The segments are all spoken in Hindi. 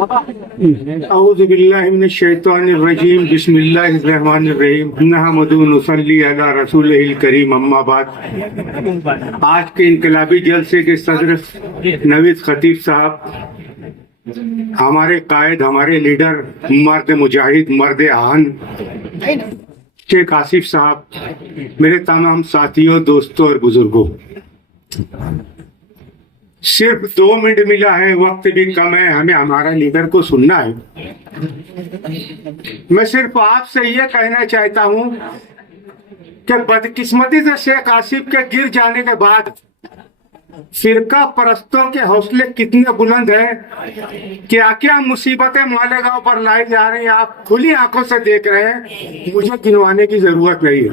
औज़ुबिल्लाहिमिनश्शैतानिर्रजीम बिस्मिल्लाहिर्रहमानिर्रहीम नहमदु व नुसल्ली अला रसूलिहिल करीम अम्मा बाद। आज के इनकलाबी जलसे के सदर नवीद खतीब साहब, हमारे कायद, हमारे लीडर, मर्द मुजाहिद, मर्द आन शेख आसिफ साहब, मेरे तमाम साथियों, दोस्तों और बुजुर्गों, सिर्फ 2 मिनट मिला है, वक्त भी कम है, हमें हमारा लीडर को सुनना है। मैं सिर्फ आपसे ये कहना चाहता हूं कि बदकिस्मती से शेख आसिफ के गिर जाने के बाद फिरका परस्तों के हौसले कितने बुलंद हैं, क्या क्या मुसीबतें मालेगांव पर लाई जा रही हैं, आप खुली आंखों से देख रहे हैं। मुझे गिनवाने की जरूरत नहीं है,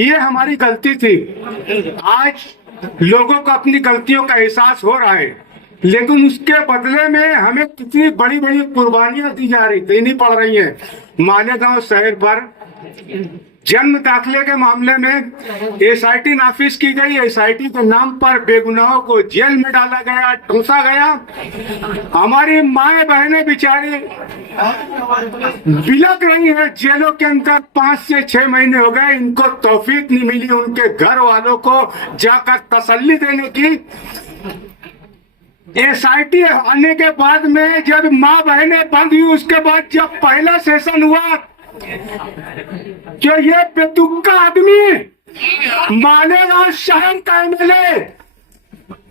ये हमारी गलती थी। आज लोगों को अपनी गलतियों का एहसास हो रहा है, लेकिन उसके बदले में हमें कितनी बड़ी बड़ी कुर्बानियां देनी पड़ रही हैं। मालेगांव शहर पर जन्म दाखिले के मामले में एसआईटी नाफिज की गई। एसआईटी के नाम पर बेगुनाहों को जेल में डाला गया, ठूसा गया। हमारी माए बहनें बेचारी बिलक रही हैं जेलों के अंदर, 5 से 6 महीने हो गए, इनको तौफीक नहीं मिली उनके घर वालों को जाकर तसल्ली देने की। एसआईटी आने के बाद में जब माँ बहनें बंद हुई, उसके बाद जब पहला सेशन हुआ, जो ये बेतुका आदमी मालेगांव शहर का एमएलए,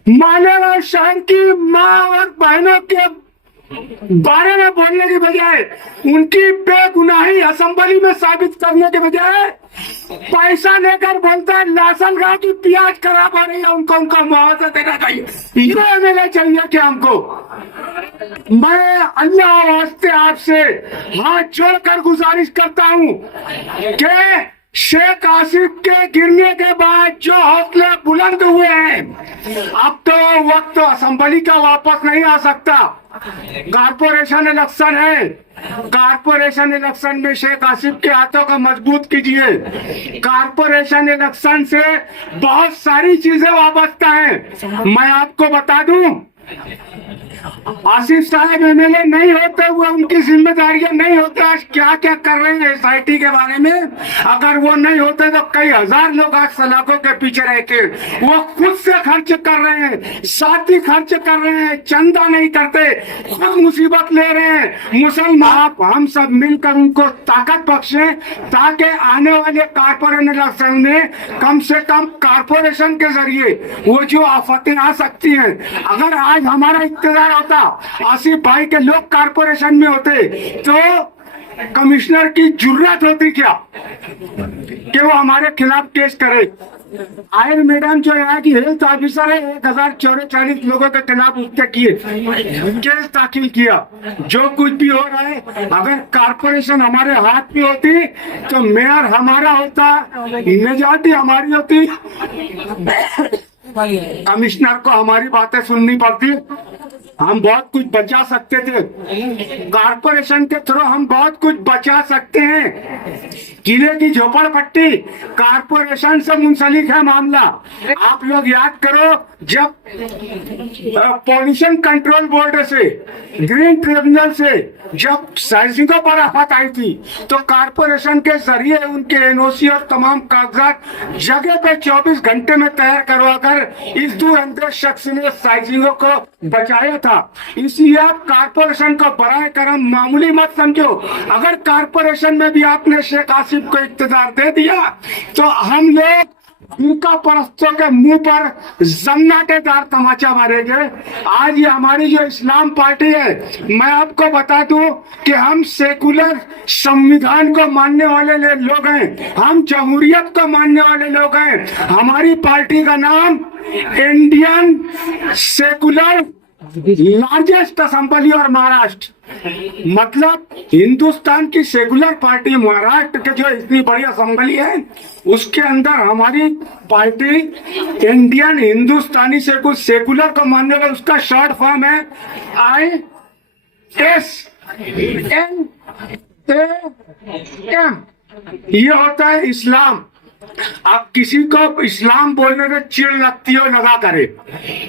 मालेगांव शहर की माँ और बहनों के बारे में बोलने के बजाय, उनकी बेगुनाही असेंबली में साबित करने के बजाय पैसा लेकर बोलता है लहसुन गांव की प्याज खराब हो रही है, उनको उनका मुआवजा देना चाहिए। ये एमएलए चाहिए क्या हमको? मैं अल्लाह वास्ते आपसे हाथ जोड़कर गुजारिश करता हूँ कि शेख आसिफ के गिरने के बाद जो हौसले बुलंद हुए हैं, अब तो वक्त असेंबली का वापस नहीं आ सकता। कारपोरेशन इलेक्शन है, कारपोरेशन इलेक्शन में शेख आसिफ के हाथों को मजबूत कीजिए। कारपोरेशन इलेक्शन से बहुत सारी चीजें वाबस्ता हैं। मैं आपको बता दूं, आसिफ साहब एमएलए नहीं होते हुए उनकी जिम्मेदारियां नहीं होती। आज क्या क्या कर रहे हैं एसआईटी के बारे में, अगर वो नहीं होते तो कई हजार लोग आज सलाखों के पीछे रह के वो खुद से खर्च कर रहे हैं, साथी खर्च कर रहे हैं, चंदा नहीं करते, खुद मुसीबत ले रहे हैं। मुसलमान आप हम सब मिलकर उनको ताकत बख्शे ताकि आने वाले कारपोरेशन इलेक्शन में कम से कम कारपोरेशन के जरिए वो जो आफतें आ सकती हैं, अगर आज हमारा इख्तियार होता, आसिफ भाई के लोग कारपोरेशन में होते, तो कमिश्नर की जरूरत होती क्या कि वो हमारे खिलाफ केस करे। आयर मैडम जो यहाँ की हेल्थ ऑफिसर है, 1044 लोगों के खिलाफ उसके किए केस दाखिल किया। जो कुछ भी हो रहा है, अगर कारपोरेशन हमारे हाथ में होती तो मेयर हमारा होता, मेजॉरिटी हमारी होती, कमिश्नर को हमारी बातें सुननी पड़ती, हम बहुत कुछ बचा सकते थे। कारपोरेशन के थ्रू हम बहुत कुछ बचा सकते हैं। किले की झोपड़पट्टी कारपोरेशन से मुंसलिक है मामला। आप लोग याद करो, जब पॉल्यूशन कंट्रोल बोर्ड से, ग्रीन ट्रिब्यूनल से जब साइजिंगों पर आफत आई थी, तो कारपोरेशन के जरिए उनके एनओसी और तमाम कागजात जगह पे 24 घंटे में तैयार करवाकर इस दूरअंदेश शख्स ने साइजिंगों को बचाया था। इसलिए आप कारपोरेशन को बराए करम मामूली मत समझो। अगर कारपोरेशन में भी आपने शेख आसिफ को इख्तियार दे दिया तो हम लोग उनका परस्तों के मुंह पर जन्नाटेदार तमाचा मारेंगे। आज ये हमारी जो इस्लाम पार्टी है, मैं आपको बता दूं कि हम सेकुलर संविधान को मानने वाले लोग हैं, हम जमहूरियत को मानने वाले लोग हैं। हमारी पार्टी का नाम इंडियन सेकुलर लार्जेस्ट असेंबली और महाराष्ट्र, मतलब हिंदुस्तान की सेकुलर पार्टी महाराष्ट्र के जो इतनी बड़ी असेंबली है, उसके अंदर हमारी पार्टी इंडियन हिंदुस्तानी सेकुलर को मानने वाला, उसका शॉर्ट फॉर्म है ISNAM। ये होता है इस्लाम। अब किसी को इस्लाम बोलने में चिड़ लगती हो लगा करे।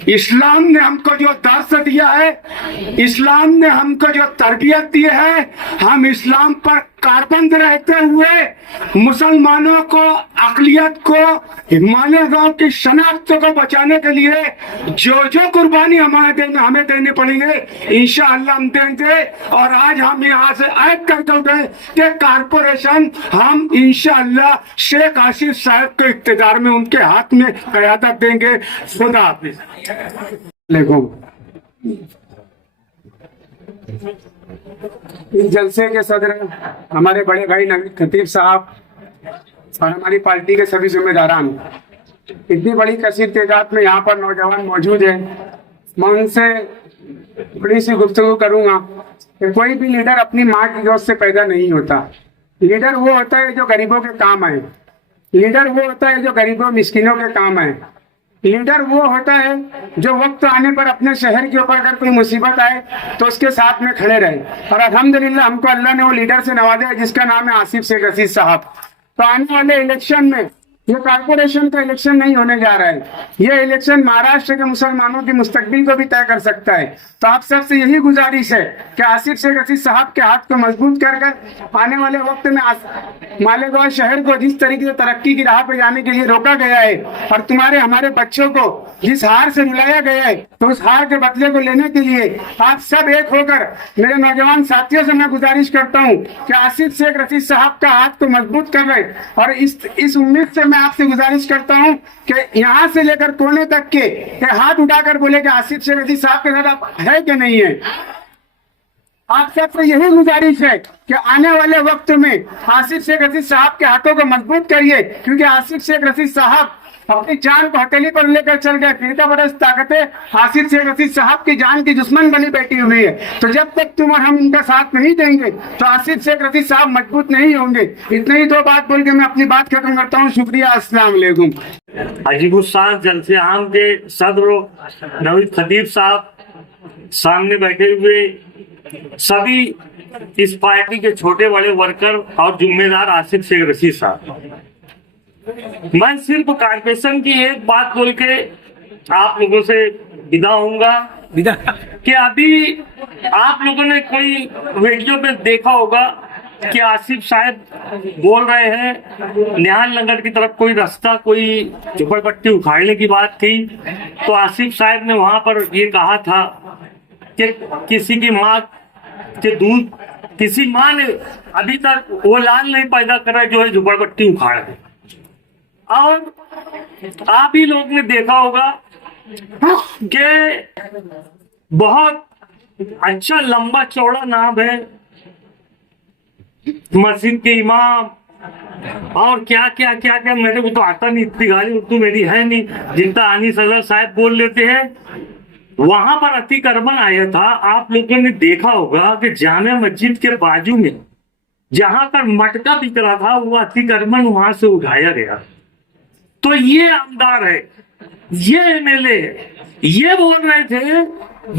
इस्लाम ने हमको जो दर्स दिया है, इस्लाम ने हमको जो तरबियत दी है, हम इस्लाम पर कारबंद रहते हुए मुसलमानों को, अकलियत को, हिमालय गांव की शनाख्त को बचाने के लिए जो जो कुर्बानी हमें देनी पड़ेंगे, इंशाअल्लाह हम देंगे। और आज हम यहाँ से ऐड करते हुए कि कारपोरेशन हम इंशाअल्लाह शेख आसिफ साहब के इख्तियार में, उनके हाथ में क़यादत देंगे। खुदा हाफिज। इस जलसे के सदर हमारे बड़े भाई नवीद खतीब साहब और हमारी पार्टी के सभी जिम्मेदारान, इतनी बड़ी कसीर तादाद में यहाँ पर नौजवान मौजूद है, मैं उनसे बड़ी सी गुफ्तगू करूँगा कि कोई भी लीडर अपनी माँ की गोद से पैदा नहीं होता। लीडर वो होता है जो गरीबों के काम आए, लीडर वो होता है जो गरीबों मिस्किनों के काम आए, लीडर वो होता है जो वक्त आने पर अपने शहर के ऊपर अगर कोई मुसीबत आए तो उसके साथ में खड़े रहे। और अल्हम्दुलिल्लाह हमको अल्लाह ने वो लीडर से नवाजा है जिसका नाम है आसिफ शेख रशीद साहब। तो आने वाले इलेक्शन में ये कारपोरेशन का इलेक्शन नहीं होने जा रहा है, ये इलेक्शन महाराष्ट्र के मुसलमानों की मुस्तकबिल को भी तय कर सकता है। तो आप सबसे यही गुजारिश है कि आसिफ शेख रशीद साहब के हाथ को मजबूत कर आने वाले वक्त में मालेगांव शहर को जिस तरीके से तरक्की की राह पे जाने के लिए रोका गया है और तुम्हारे हमारे बच्चों को जिस हार से रुलाया गया है, तो उस हार के बदले को लेने के लिए आप सब एक होकर मेरे नौजवान साथियों से मैं गुजारिश करता हूँ कि आसिफ शेख रशीद साहब का हाथ को मजबूत कर रहे। और इस उम्मीद से मैं आपसे गुजारिश करता हूँ कि यहाँ से लेकर कोने तक के हाथ उठाकर बोले कि आसिफ शेख रशीद साहब के साथ आप है कि नहीं है। आप सबसे यही गुजारिश है कि आने वाले वक्त में आसिफ शेख रशीद साहब के हाथों को मजबूत करिए, क्योंकि आसिफ शेख रशीद साहब अपनी जान को हथेली पर लेकर चल गए। 30 बरस ताकतें आसिफ शेख रशीद साहब की जान की दुश्मन बनी बैठी हुई है। तो जब तक तुम और हम उनका साथ नहीं देंगे तो आसिफ शेख रशीद साहब मजबूत नहीं होंगे। इतनी ही दो बात बोल के मैं अपनी बात खत्म करता हूँ। शुक्रिया, अस्सलाम वालेकुम। अजीबुस्सान जलसे आम के सदर नवीद खतीब साहब, सामने बैठे हुए सभी इस पार्टी के छोटे बड़े वर्कर और जिम्मेदार आसिफ शेख रशीद साहब, मैं सिर्फ कारपोरेशन की एक बात बोल के आप लोगों से विदा होऊंगा कि अभी आप लोगों ने कोई वीडियो पे देखा होगा कि आसिफ साहब बोल रहे हैं निहाल नगर की तरफ कोई रास्ता, कोई झुपड़पट्टी उखाड़ने की बात थी। तो आसिफ साहब ने वहां पर ये कहा था कि किसी की माँ के दूध, किसी माँ ने अभी तक वो लाल नहीं पैदा करा जो है झुपड़पट्टी उखाड़ दे। और आप ही लोग ने देखा होगा कि बहुत अच्छा लंबा चौड़ा नाम है मस्जिद के इमाम और क्या क्या क्या क्या, मेरे को तो आता नहीं, इतनी गाली उर्दू मेरी है नहीं, जितना आनी सदर साहब बोल लेते हैं। वहां पर अतिक्रमण आया था। आप लोगों ने देखा होगा कि जामे मस्जिद के बाजू में जहां पर मटका बिक रहा था वो अतिक्रमण वहां से उठाया गया। तो ये आमदार है, ये एमएलए है, ये बोल रहे थे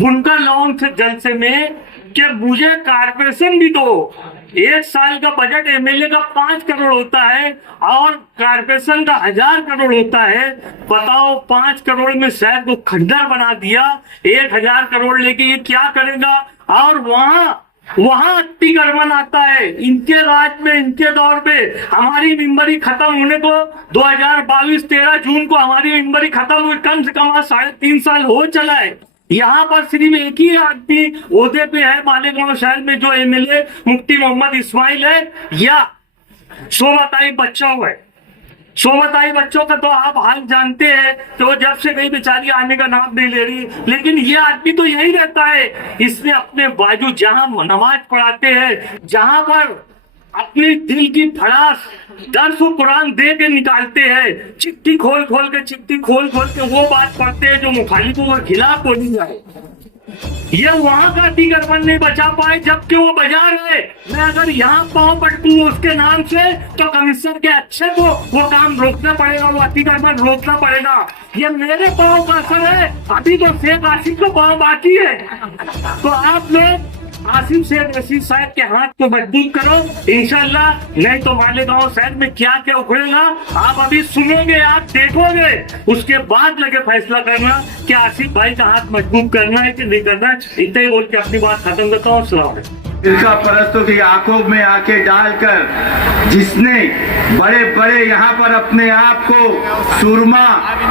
उनका लॉन्च जलसे में कि मुझे कारपोरेशन भी दो। 1 साल का बजट एमएलए का 5 करोड़ होता है और कारपोरेशन का 1000 करोड़ होता है। बताओ, 5 करोड़ में शहर को खंडर बना दिया, 1000 करोड़ लेके ये क्या करेगा। और वहां अतिक्रमण आता है। इनके राज में, इनके दौर पे हमारी मेंबरी खत्म होने को 2022 13 जून को हमारी मेंबरी खत्म हुई, कम से कम 3.5 साल हो चला है। यहाँ पर सिर्फ एक ही आदमी ओहदे पे है मालेगांव शहर में, जो एमएलए मुफ्ती मोहम्मद इस्माइल है या सोबताई बच्चों है। सोबताई बच्चों का तो आप हाल जानते हैं, तो जब से गई बेचारी आने का नाम नहीं ले रही। लेकिन ये आदमी तो यही रहता है, इसने अपने बाजू जहां नमाज पढ़ाते हैं, जहां पर अपनी दिल की भड़ास दर्स कुरान दे के निकालते हैं, चिट्ठी खोल खोल के वो बात पढ़ते हैं जो मुखालिफों के खिलाफ बोली जाए। ये वहां का अतिक्रमण नहीं बचा पाए, जबकि वो बाजार है। मैं अगर यहाँ पाँव पटकूं उसके नाम से तो कमिश्नर के अच्छे को वो काम रोकना पड़ेगा, वो अतिक्रमण रोकना पड़ेगा। ये मेरे पाँव का असर है, अभी तो शेख आसिफ को पाँव बाकी है। तो आप लोग आसिफ शेख रशीद साहब के हाथ को मजबूत करो इंशाल्लाह। नहीं तो मालेगांव शहर में क्या क्या उखड़ेगा आप अभी सुनोगे, आप देखोगे, उसके बाद लगे फैसला करना कि आसिफ भाई का हाथ मजबूत करना है कि नहीं करना है। इतना ही बोल के अपनी बात खत्म करता हूँ। अस्सलाम वालेकुम। फिरका परस्तों की आंखों में आंखें डालकर जिसने बड़े बड़े यहाँ पर अपने आप को सुरमा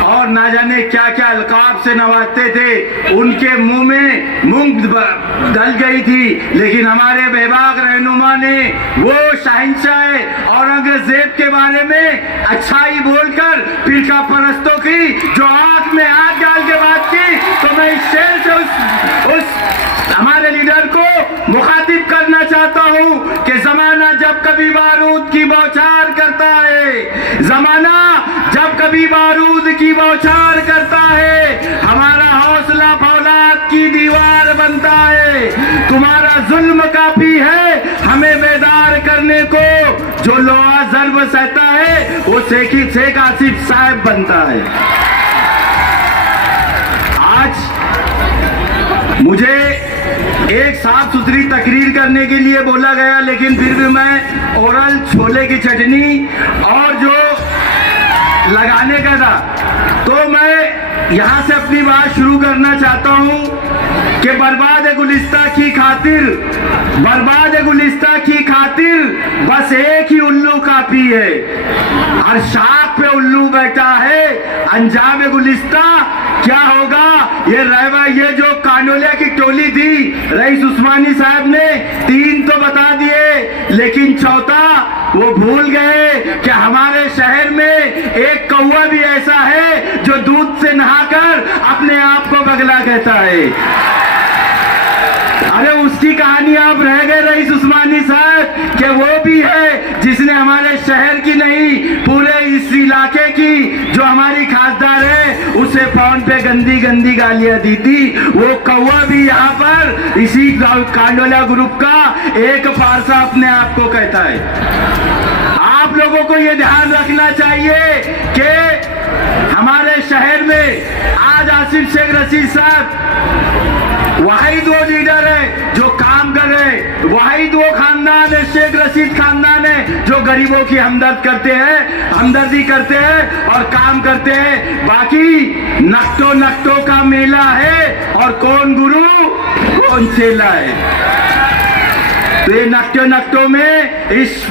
और ना जाने क्या क्या अलकाब से नवाजते थे, उनके मुंह में मूंग डल गई थी। लेकिन हमारे बेबाक रहनुमा ने वो शहंशाह औरंगजेब के बारे में अच्छाई बोलकर फिरका परस्तों की जो आंख में आंख डाल के बात की, तो मैं इस शेर से उस हमारे लीडर को मुखातिब करना चाहता हूं कि जमाना जब कभी बारूद की बौछार करता है, जमाना जब कभी बारूद की बौछार करता है, हमारा हौसला फौलाद की दीवार बनता है। तुम्हारा जुल्म काफी है हमें बेदार करने को, जो लोहा जर्ब सहता है वो शेख आसिफ साहब बनता है। आज मुझे एक साफ सुथरी तकरीर करने के लिए बोला गया, लेकिन फिर भी मैं ओरल छोले की चटनी और जो लगाने का था, तो मैं यहां से अपनी बात शुरू करना चाहता हूं कि बर्बाद गुलिस्ता की खातिर, बर्बाद गुलिस्ता की खातिर बस एक ही उल्लू काफी है। हर शाख पे उल्लू बैठा है, अंजाम गुलिस्ता क्या होगा ये जो कांडोलिया की टोली थी, रईस उस्मानी साहब ने 3 तो बता दिए, लेकिन चौथा वो भूल गए कि हमारे शहर में एक कौवा भी ऐसा है जो दूध से नहाकर अपने आप को बगला कहता है। अरे उसकी कहानी आप रह गए रईस उस्मानी साहब कि वो भी है जिसने हमारे शहर की नहीं पूरे इस इलाके की जो हमारी खासदार है उसे फोन पे गंदी गंदी गालियां दी थी। वो कौवा भी यहाँ पर इसी कांडोला ग्रुप का एक पारसा अपने आप को कहता है। आप लोगों को ये ध्यान रखना चाहिए कि हमारे शहर में आज आसिफ शेख रशीद साहब वही 2 लीडर है जो काम कर रहे हैं, वही 2 खानदान है, शेख रशीद खानदान है जो गरीबों की हमदर्दी करते हैं और काम करते हैं। बाकी नक्टों का मेला है और कौन गुरु कौन चेला है। तो ये नक्टों में इस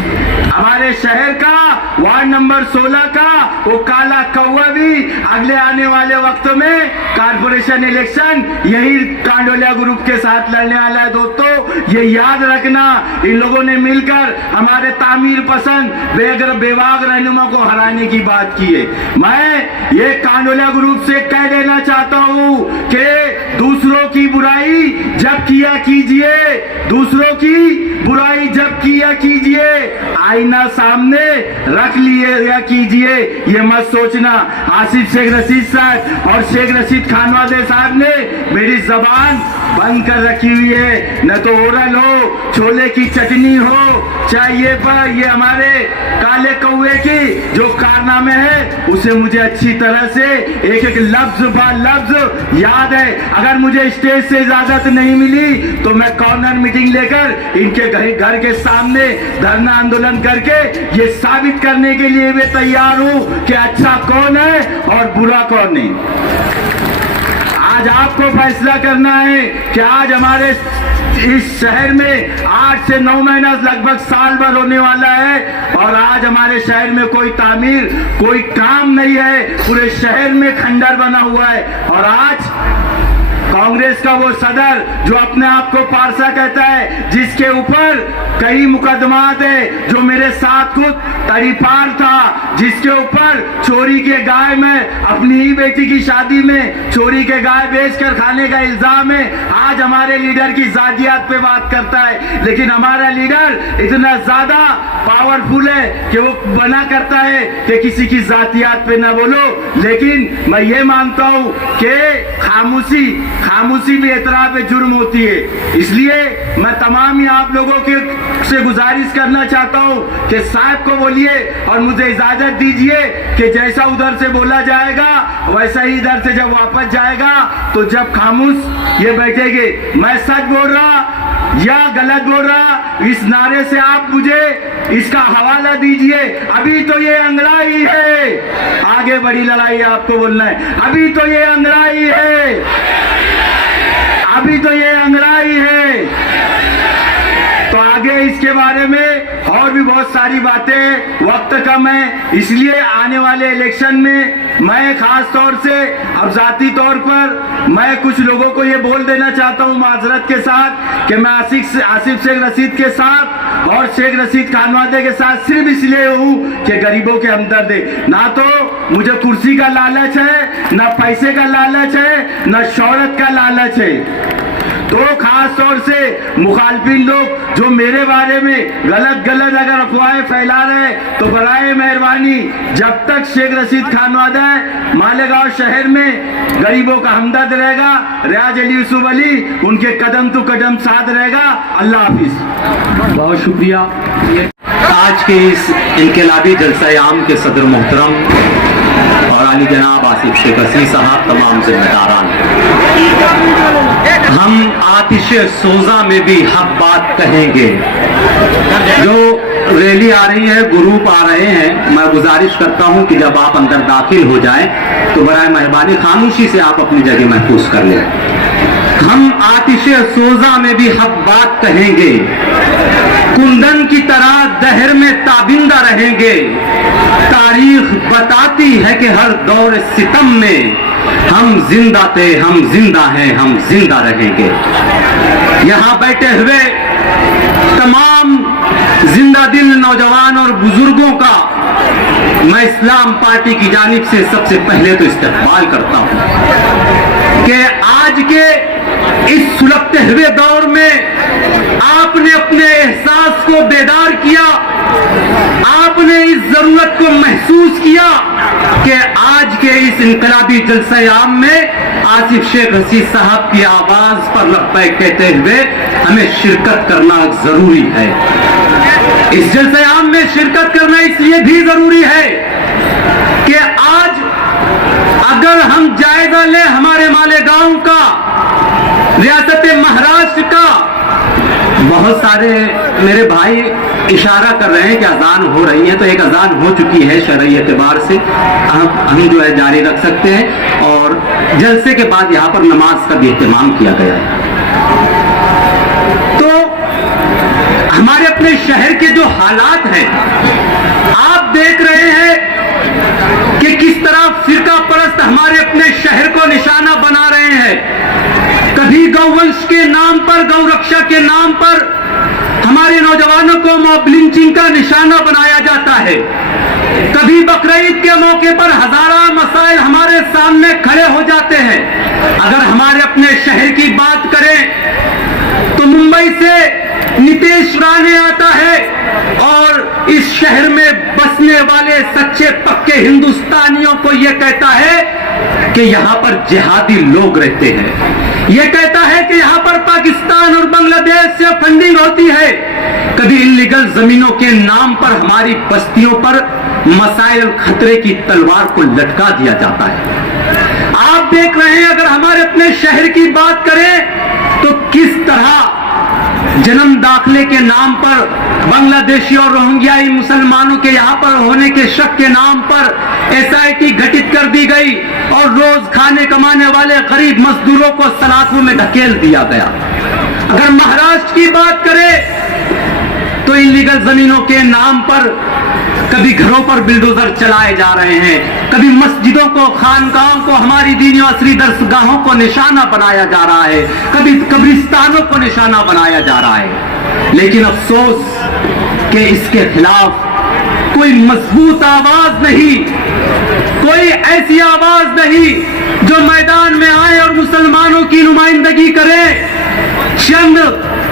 हमारे शहर का वार्ड नंबर 16 का वो काला कौवा भी अगले आने वाले वक्त में कारपोरेशन इलेक्शन यही कांडोलिया ग्रुप के साथ लड़ने वाला है। दोस्तों ये याद रखना, इन लोगों ने मिलकर हमारे तामीर पसंद बेबाक रहनुमा को हराने की बात की है। मैं ये कांडोलिया ग्रुप से कह देना चाहता हूं कि दूसरों की बुराई जब किया कीजिए, दूसरों की बुराई जब किया कीजिए, आईना सामने रख लिया कीजिए। ये मत सोचना आसिफ शेख रशीद साहब और शेख रशीद खानवादे साहब ने मेरी जबान बंद कर रखी हुई है। न तो ओरल हो, छोले की चटनी हो, चाहे ये हमारे काले कौवे की जो कारनामे है उसे मुझे अच्छी तरह से एक एक लफ्ज बा लफ्ज याद है। अगर मुझे स्टेज से इजाजत नहीं मिली तो मैं कॉर्नर मीटिंग लेकर इनके घर के सामने धरना आंदोलन करके ये साबित करने के लिए मैं तैयार हूं कि अच्छा कौन है और बुरा कौन है। आज आपको फैसला करना है कि आज हमारे इस शहर में 8 से 9 महीना लगभग साल भर होने वाला है और आज हमारे शहर में कोई तामीर कोई काम नहीं है, पूरे शहर में खंडर बना हुआ है। और आज कांग्रेस का वो सदर जो अपने आप को पारसा कहता है, जिसके ऊपर कई मुकदमात है, जो मेरे साथ खुद तरीपार था, जिसके ऊपर चोरी के गाय में अपनी ही बेटी की शादी में चोरी के गाय बेचकर खाने का इल्जाम है। आज हमारे लीडर की जातियात पे बात करता है, लेकिन हमारा लीडर इतना ज्यादा पावरफुल है कि वो बना करता है कि किसी की जातियात पे ना बोलो। लेकिन मैं ये मानता हूं कि खामोशी भी एतराफ पे जुर्म होती है। इसलिए मैं तमाम ही आप लोगों के से गुजारिश करना चाहता हूं कि साहब को बोलिए और मुझे इजाजत दीजिए कि जैसा उधर से बोला जाएगा वैसा ही इधर से जब वापस जाएगा तो जब खामोश ये बैठेंगे। मैं सच बोल रहा या गलत बोल रहा, इस नारे से आप मुझे इसका हवाला दीजिए। अभी तो ये अंगड़ाई है, आगे बड़ी लड़ाई आपको बोलना है। अभी तो ये अंगड़ाई है, अभी तो ये अंगड़ाई है। तो आगे इसके बारे में और भी बहुत सारी बातें, वक्त कम है, इसलिए आने वाले इलेक्शन में मैं खास तौर से अब जाती तौर पर मैं कुछ लोगों को ये बोल देना चाहता हूँ माजरत के साथ कि मैं आसिफ शेख रशीद के साथ और शेख रशीद खानवादे के साथ सिर्फ इसलिए हूँ कि गरीबों के हमदर्द है। ना तो मुझे कुर्सी का लालच है, ना पैसे का लालच है, ना शौहरत का लालच है। तो खास तौर से मुखालफिन लोग जो मेरे बारे में गलत अगर अफवाहें फैला रहे तो बराए मेहरबानी, जब तक शेख रशीद खानवादा मालेगांव शहर में गरीबों का हमदर्द रहेगा, रियाज अली यूसुफ अली उनके कदम तो कदम साथ रहेगा। अल्लाह हाफिज। बहुत शुक्रिया। आज के इस इनकलाबी जलसा आम के सदर मोहतरम और आली जनाब आसिफ शेख रशीद साहब, तमाम जिम्मेदारान, हम आतिश सोजा में भी हक बात कहेंगे। जो रैली आ रही है, ग्रुप आ रहे हैं, मैं गुजारिश करता हूं कि जब आप अंदर दाखिल हो जाएं तो बराए मेहरबानी खामोशी से आप अपनी जगह महफूज कर लें। हम आतिश सोजा में भी हक बात कहेंगे, कुंदन की तरह दहर में ताबिंदा रहेंगे। तारीख बताती है कि हर दौर सितम में हम जिंदा थे, हम जिंदा हैं, हम जिंदा रहेंगे। यहाँ बैठे हुए तमाम जिंदा दिल नौजवान और बुजुर्गों का मैं इस्लाम पार्टी की जानिब से सबसे पहले तो इस्तकबाल करता हूं कि आज के इस सुलगते हुए दौर में आपने अपने एहसास को बेदार किया, आपने इस जरूरत को महसूस किया कि आज के इस इनकलाबी जलसे आम में आसिफ शेख रशीद साहब की आवाज पर लब्बैक कहते हुए हमें शिरकत करना जरूरी है। इस जलसे आम में शिरकत करना इसलिए भी जरूरी है कि आज अगर हम जायजा लें हमारे मालेगांव का, रियासत महाराष्ट्र का, बहुत सारे मेरे भाई इशारा कर रहे हैं कि अजान हो रही है, तो एक अजान हो चुकी है शरई एतबार से, हम जो है जारी रख सकते हैं। और जलसे के बाद यहाँ पर नमाज का भी एहतमाम किया गया है। तो हमारे अपने शहर के जो हालात हैं, आप देख रहे हैं कि किस तरह फिरका परस्त हमारे अपने शहर को निशाना बना रहे हैं। कभी गौवंश के नाम पर, गौ रक्षा के नाम पर हमारे नौजवानों को मॉब लिंचिंग का निशाना बनाया जाता है। कभी बकरीद के मौके पर हजारों मसाइल हमारे सामने खड़े हो जाते हैं। अगर हमारे अपने शहर की बात करें तो मुंबई से नीतीश राणे आता है और इस शहर में बसने वाले सच्चे पक्के हिंदुस्तानियों को यह कहता है कि यहां पर जिहादी लोग रहते हैं। यह कहता है कि यहां पर पाकिस्तान और बांग्लादेश से फंडिंग होती है। कभी इल्लीगल जमीनों के नाम पर हमारी बस्तियों पर मसाइल खतरे की तलवार को लटका दिया जाता है। आप देख रहे हैं, अगर हमारे अपने शहर की बात करें तो किस तरह जन्म दाखिले के नाम पर बांग्लादेशी और रोहिंग्याई मुसलमानों के यहाँ पर होने के शक के नाम पर SIT गठित कर दी गई और रोज खाने कमाने वाले गरीब मजदूरों को सलाखों में धकेल दिया गया। अगर महाराष्ट्र की बात करें तो इल्लीगल जमीनों के नाम पर कभी घरों पर बिल्डोजर चलाए जा रहे हैं, कभी मस्जिदों को, खानकाहों को, हमारी दीनी और असली दरसगाहों को निशाना बनाया जा रहा है, कभी कब्रिस्तानों को निशाना बनाया जा रहा है। लेकिन अफसोस कि इसके खिलाफ कोई मजबूत आवाज नहीं, कोई ऐसी आवाज नहीं जो मैदान में आए और मुसलमानों की नुमाइंदगी करे। चंद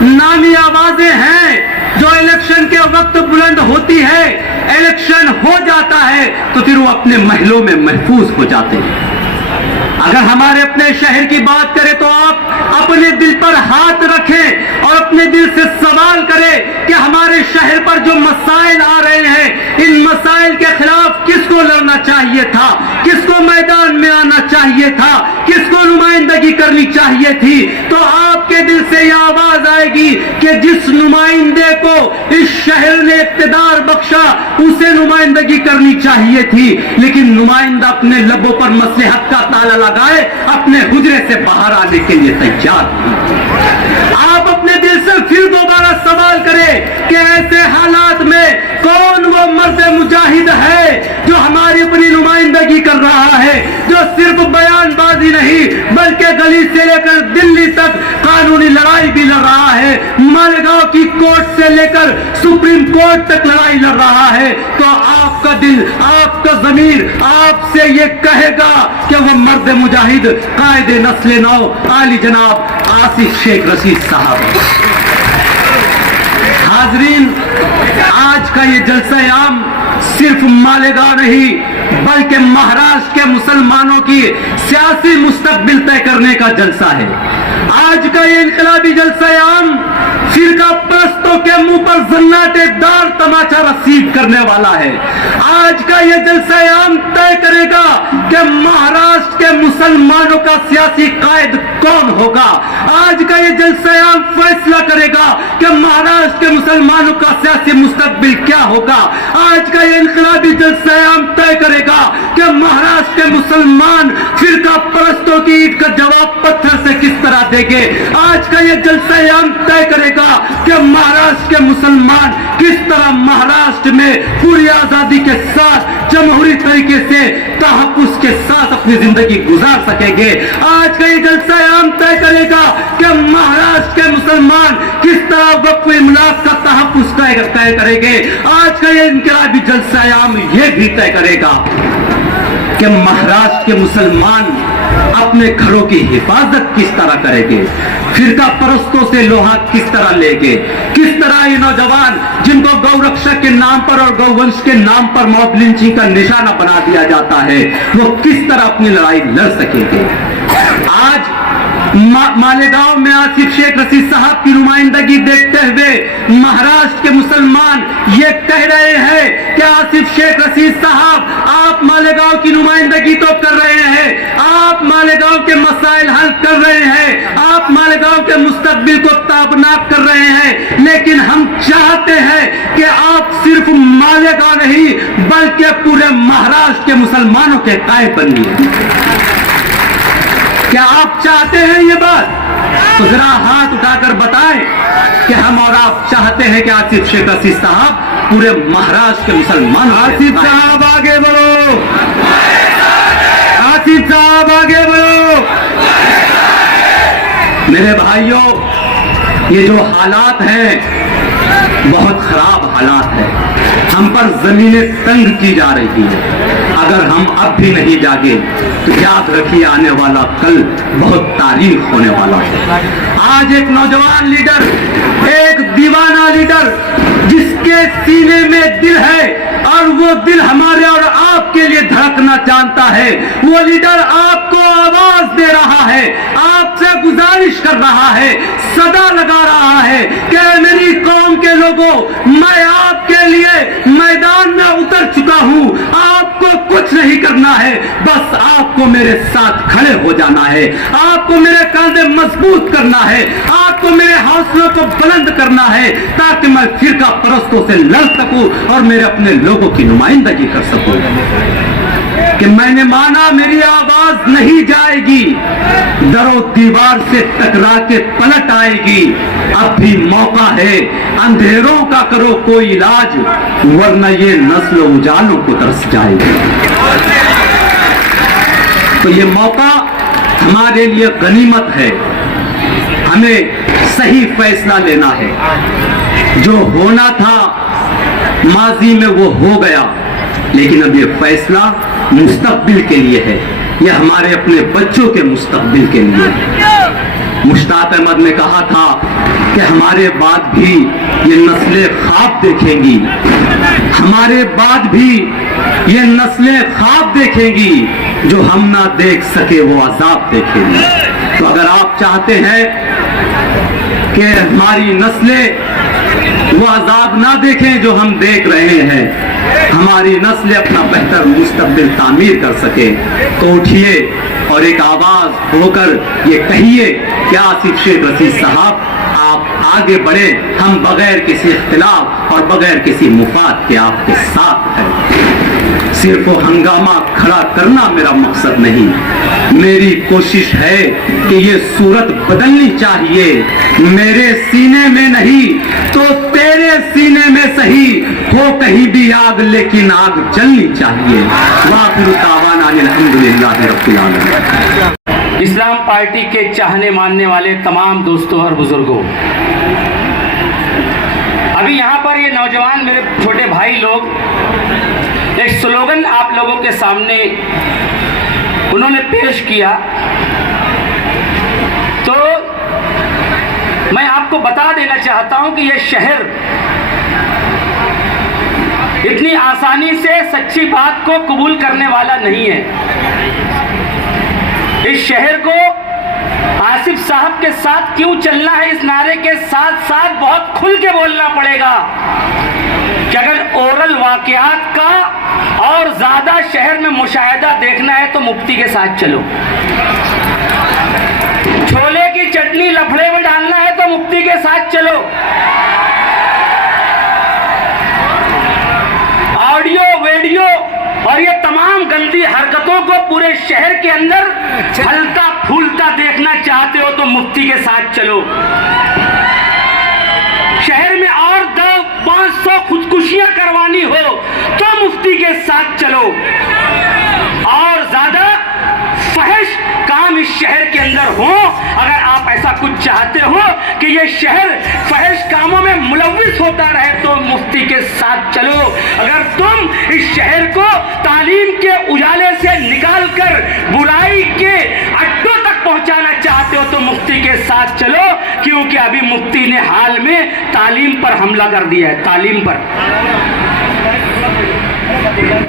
नामी आवाजें हैं जो इलेक्शन के वक्त बुलंद होती है, इलेक्शन हो जाता है तो फिर वो अपने महलों में महफूज हो जाते हैं। अगर हमारे अपने शहर की बात करें तो आप अपने दिल पर हाथ रखें और अपने दिल से सवाल करें कि हमारे शहर पर जो मसाइल आ रहे हैं, इन मसाइल के खिलाफ किसको लड़ना चाहिए था, किसको मैदान में आना चाहिए था, किसको नुमाइंदगी करनी चाहिए थी। तो आपके दिल से यह आवाज आएगी कि जिस नुमाइंदे को इस शहर ने इख्तिदार बख्शा उसे नुमाइंदगी करनी चाहिए थी, लेकिन नुमाइंदा अपने लबों पर मसलहत का ताला लगाए अपने हुजरे से बाहर आने के लिए तैयार नहीं। आप अपने दिल से फिर दोबारा सवाल करें कि ऐसे हालात में कौन वो मर्द मुजाहिद है जो हमारी अपनी नुमाइंदगी कर रहा है, जो सिर्फ बयानबाजी नहीं बल्कि गली से लेकर दिल्ली तक कानूनी लड़ाई भी लड़ रहा है, मालेगांव की कोर्ट से लेकर सुप्रीम कोर्ट तक लड़ाई लड़ रहा है। तो आपका दिल, आपका ज़मीर आपसे ये कहेगा कि वह मर्द मुजाहिद कायदे नस्ल नौ आली जनाब आसिफ शेख रशीद साहब। हाजरीन, आज का ये जलसा आम सिर्फ मालेगांव नहीं बल्कि महाराष्ट्र के मुसलमानों की सियासी मुस्तकबिल तय करने का जलसा है। आज का ये इनकलाबी जलसा आम फिरका परस्तों के मुंह पर जन्नाटेदार तमाचा रसीद करने वाला है। आज का ये जलसा आम तय करेगा कि महाराष्ट्र के मुसलमानों का सियासी कायद कौन होगा। आज का ये जलसा आम फैसला करेगा कि महाराष्ट्र के मुसलमानों का सियासी मुस्तकबिल क्या होगा। आज का ये इनकलाबी जलसा आम तय करेगा कि महाराष्ट्र के मुसलमान फिरका परस्तों की ईद का जवाब पत्थर से किस तरह देंगे। आज का ये जलसा आम तय करेगा कि महाराष्ट्र के मुसलमान किस तरह महाराष्ट्र में पूरी आजादी के साथ जमहूरी तरीके से तहफ्फुज़ के साथ अपनी जिंदगी गुजार सकेंगे। आज का ये जलसा आम तय करेगा कि महाराष्ट्र के मुसलमान किस तरह वक्फ इमलाक का तहफ्फुज़ तय करेंगे। आज का ये इनकलाबी जलसा आम ये भी तय करेगा कि महाराष्ट्र के मुसलमान अपने घरों की हिफाजत किस तरह करेंगे, फिरका परस्तों से लोहा किस तरह लेंगे, किस तरह ये नौजवान जिनको गौरक्षक के नाम पर और गौवंश के नाम पर मॉब लिंचिंग का निशाना बना दिया जाता है, वो किस तरह अपनी लड़ाई लड़ सकेंगे। आज मालेगांव में आसिफ शेख रशीद साहब की नुमाइंदगी देखते हुए महाराष्ट्र के मुसलमान ये कह रहे हैं कि आसिफ शेख रशीद साहब, आप मालेगांव की नुमाइंदगी तो कर रहे हैं, आप मालेगांव के मसाइल हल कर रहे हैं, आप मालेगांव के मुस्तकबिल को ताबनाक कर रहे हैं, लेकिन हम चाहते हैं कि आप सिर्फ मालेगांव नहीं बल्कि पूरे महाराष्ट्र के मुसलमानों के कायद बनिए। क्या आप चाहते हैं ये बात? तो जरा हाथ उठाकर बताएं कि हम और आप चाहते हैं कि आसिफ शेख रशीद साहब पूरे महाराष्ट्र के मुसलमान। आसिफ साहब आगे बढ़ो, आसिफ साहब आगे बढ़ो। मेरे भाइयों, ये जो हालात हैं बहुत खराब हालात है, हम पर जमीनें तंग की जा रही है। अगर हम अब भी नहीं जागे तो याद रखिए आने वाला कल बहुत तारीख होने वाला है। आज एक नौजवान लीडर, एक दीवाना लीडर जिसके सीने में दिल है और वो दिल हमारे और आपके लिए धड़कना जानता है, वो लीडर आपको आवाज दे रहा है, आपसे गुजारिश कर रहा है, सदा लगा रहा है कि मेरी कौम के लोगों, मैं आपके लिए मैदान में उतर चुका हूं, आपको कुछ नहीं करना है, बस आपको मेरे साथ खड़े हो जाना है, आपको मेरे कंधे मजबूत करना है, आपको मेरे हौसलों को बुलंद करना है ताकि मैं फिरका परस्तों से लड़ सकूं और मेरे अपने लोगों की नुमाइंदगी कर सकूं। कि मैंने माना मेरी आवाज नहीं जाएगी, दरो दीवार से टकरा के पलट आएगी, अब भी मौका है, अंधेरों का करो कोई इलाज, वरना ये नस्ल उजालों को तरस जाएगी। तो ये मौका हमारे लिए गनीमत है, हमें सही फैसला लेना है। जो होना था माजी में वो हो गया, लेकिन अब ये फैसला मुस्तकबिल के लिए है, ये हमारे अपने बच्चों के मुस्तकबिल के लिए है। मुश्ताक अहमद ने कहा था कि हमारे बाद भी ये नस्लें ख्वाब देखेंगी, हमारे बाद भी ये नस्लें ख्वाब देखेंगी, जो हम ना देख सके वो अजाब देखेंगी। तो अगर आप चाहते हैं कि हमारी नस्लें वो अजाब ना देखें जो हम देख रहे हैं, हमारी नस्लें अपना बेहतर मुस्तकबिल तामीर कर सके, तो उठिए और एक आवाज होकर ये कहिए कि आसिफ शेख रशीद साहब आप आगे बढ़े, हम बगैर किसी इख्तिलाफ और बगैर किसी मुफाद के आपके साथ हैं। सिर्फ वो हंगामा खड़ा करना मेरा मकसद नहीं, मेरी कोशिश है कि ये सूरत बदलनी चाहिए। मेरे सीने में नहीं तो तेरे सीने में सही हो कहीं भी आग, लेकिन आग जलनी चाहिए। वाखिरु दावाना अल्हम्दुलिल्लाहि रब्बिल आलमीन। इस्लाम पार्टी के चाहने मानने वाले तमाम दोस्तों और बुजुर्गों, अभी यहाँ पर ये नौजवान मेरे छोटे भाई लोग एक स्लोगन आप लोगों के सामने उन्होंने पेश किया, तो मैं आपको बता देना चाहता हूं कि यह शहर इतनी आसानी से सच्ची बात को कबूल करने वाला नहीं है। इस शहर को आसिफ साहब के साथ क्यों चलना है, इस नारे के साथ साथ बहुत खुल के बोलना पड़ेगा कि अगर ओरल वाकयात का और ज्यादा शहर में मुशाहिदा देखना है तो मुफ्ती के साथ चलो। छोले की चटनी लफड़े में डालना है तो मुफ्ती के साथ चलो। ऑडियो वीडियो और ये तमाम गंदी हरकतों को पूरे शहर के अंदर फलता फूलता देखना चाहते हो तो मुफ्ती के साथ चलो। शहर में और 500 खुदकुशियां करवानी हो तो मुफ्ती के साथ चलो। और ज्यादा फहश काम इस शहर के अंदर हो, अगर आप ऐसा कुछ चाहते हो कि ये शहर फहश कामों में मुलव्विस होता रहे तो मुफ्ती के साथ चलो। अगर तुम इस शहर को तालीम के उजाले से निकालकर बुराई के अड्डों तक पहुंचाना चाहते हो तो मुफ्ती के साथ चलो, क्योंकि अभी मुफ्ती ने हाल में तालीम पर हमला कर दिया है, तालीम पर।